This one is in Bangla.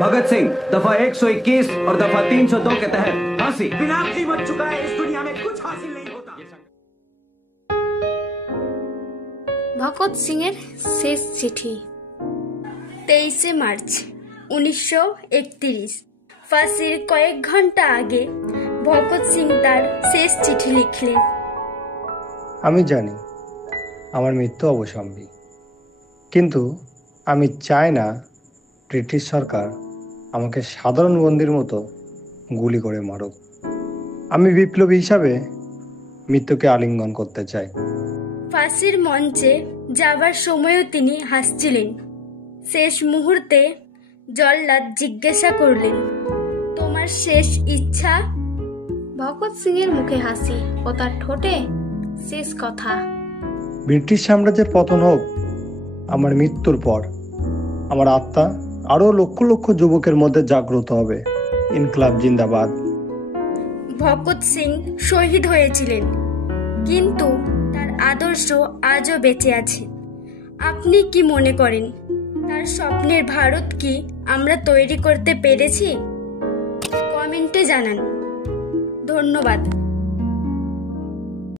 भगत सिंह दफा 121 और दफा 302 के तहत फांसी। बिना कीमत चुकाए इस दुनिया में कुछ हासिल नहीं होता। ভগৎ সিংয়ের শেষ চিঠি। 23 মার্চ 1931। ফাঁসির কয়েক ঘন্টা আগে ভগৎ সিং তার শেষ চিঠি লিখলেন। আমি জানি আমার মৃত্যু অবশ্যম্ভাবী, কিন্তু আমি চাই না ব্রিটিশ সরকার আমাকে সাধারণ বন্দির মতো গুলি করে মারুক। আমি বিপ্লবী হিসাবে মৃত্যুকে আলিঙ্গন করতে চাই। ফাঁসির মঞ্চে যাবার সময়ও তিনি হাসছিলেন। শেষ মুহূর্তে জল্লাদ জিজ্ঞাসা করলেন, তোমার শেষ ইচ্ছা? ভগৎ সিং এর মুখে হাসি ও তার ঠোঁটে শেষ কথা। ব্রিটিশ সাম্রাজ্যের পতন হোক। আমার মৃত্যুর পর আমার আত্মা আরো লক্ষ লক্ষ যুবকের মধ্যে জাগ্রত হবে। ইনকলাব জিন্দাবাদ। ভগৎ সিং শহীদ হয়েছিলেন, কিন্তু তার আদর্শ আজও বেঁচে আছে। আপনি কি মনে করেন, তার স্বপ্নের ভারত কি আমরা তৈরি করতে পেরেছি? কমেন্টে জানান। ধন্যবাদ।